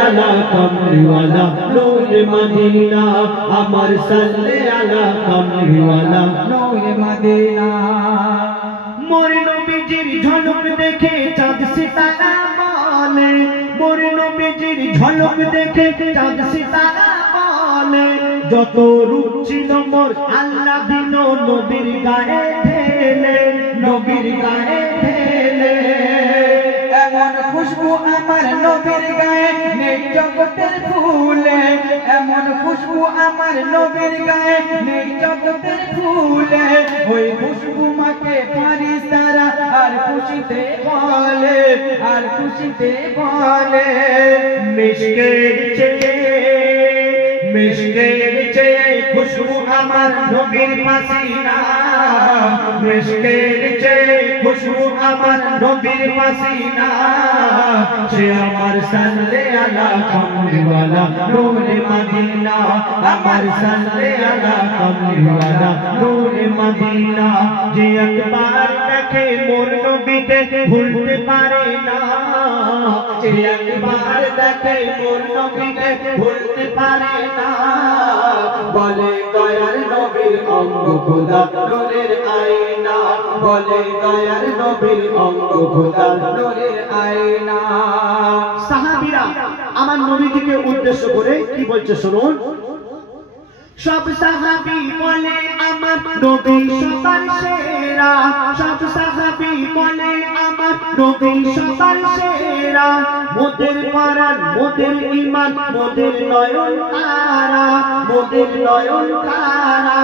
আলা কামলিওয়ালা নূরে মদিনা আমার সাল্লে আলা কামলিওয়ালা নূরে মদিনা মোর নবীজির ঝলক দেখে চাঁদ সিতারা বলে মোর নবীজির ঝলক দেখে চাঁদ সিতারা বলে যত রূপ ছিল মোর আল্লাহ দিল নবীর গায়ে ঢেলে নবীর গায়ে ঢেলে এমন খুশবু আমার নবীর গায়ে নেই জগতের ফুলে এমন খুশবু আমার নবীর গায়ে নেই জগতের ফুলে ওই খুশবু মাকে ফারিস্তারা আর খুশিতে বলে আর খুশিতে বলে মিশকের চেয়ে খুশবু আমার নবীর পাসিনা মিশকের চেয়ে খুশবু আমার নবীর পাসিনা সে আমার সাল্লে আলা কামলিওয়ালা নূরে মদিনা আমার সাল্লে আলা কামলিওয়ালা নূরে মদিনা যে একবার দেখে মোর নবীকে ভুলতে পারে না যে একবার দেখে মোর নবীকে ভুলতে পারে না বলে দয়ার নবীর অঙ্গ খোদা নূরের আয়না বলে দয়ার নবীর অঙ্গ খোদা নূরের আয়না সাহাবীরা আমার নবীকে উদ্দেশ্য করে কি বলছে শুনুন সব সাহাবী বলে আমার নবী সবার সেরা সব সাহাবী বলে আমার নবী সবার সেরা মোদের পরাণ মোদের ঈমান মোদের নয়ন তারা মোদের নয়ন তারা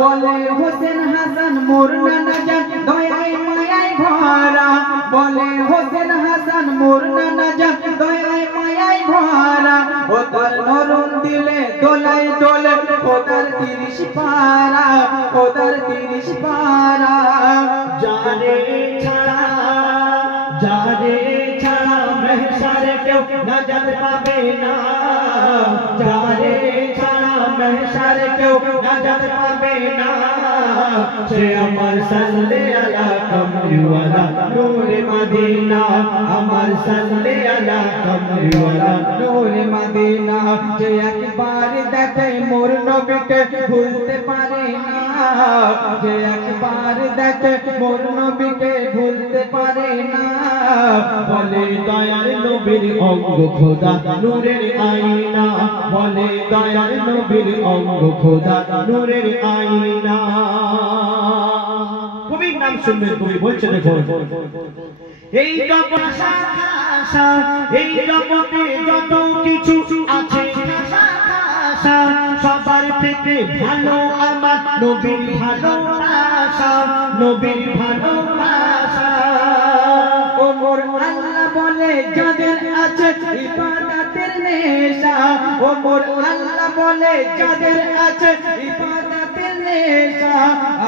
বলে হোসেন হাসান মোর নানা জান দয়ায় মায়ায় ভরা বলে হোসেন হাসান মোর নানা জান দয়ায় মায়ায় ভরা ও তার নরম দিলে দোলায় দোলে ওদার 30 পারা ওদার 30 পারা যারে ছাড়া মহশরে কেউ নজর পাবে না যারে ছাড়া মহশরে কেউ নজর পাবে না সে আমার সাল্লে আলা কামলিওয়ালা নূরে মদিনা আমার সাল্লে আলা কামলিওয়ালা নূরে মদিনা যে একবার দেখে মোর নবীকে ভুলতে পারে না যে একবার দেখে মোর নবীকে ভুলতে পারে না বলে দয়ার নবীর অঙ্গ খোদা নূরের আয়না বলে দয়ার নবীর অঙ্গ খোদা নূরের আয়না কবির নাম শুনবেন কবি বলছে দেখো এই এই জগতে যত কিছু আছে সবার থেকে ভালো আমার নবীর ভালোবাসা নবীর ভালোবাসা ও মোর আল্লাহ বলে যাদের আছে ইবাদতের নেশা ও মোর আল্লাহ বলে যাদের আছে ইবাদতের নেশা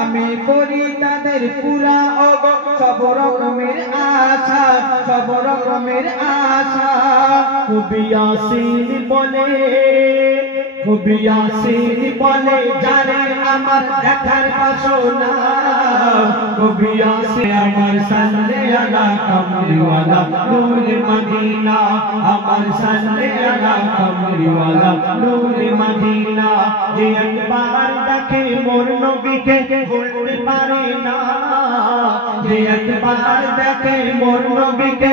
আমি করি তাদের পুরা ওগো সব রকমের আশা সব রকমের আশা কবি ইয়াসিন বলে জানে আমার দেখার বাসনা কবি ইয়াসিন আমার সাল্লে আলা কামলিওয়ালা নূরে মদিনা আমার সাল্লে আলা কামলিওয়ালা নূরে মদিনা যে একবার দেখে মোর নবীকে ভুলতে পারে না যে একবার দেখে মোর নবীকে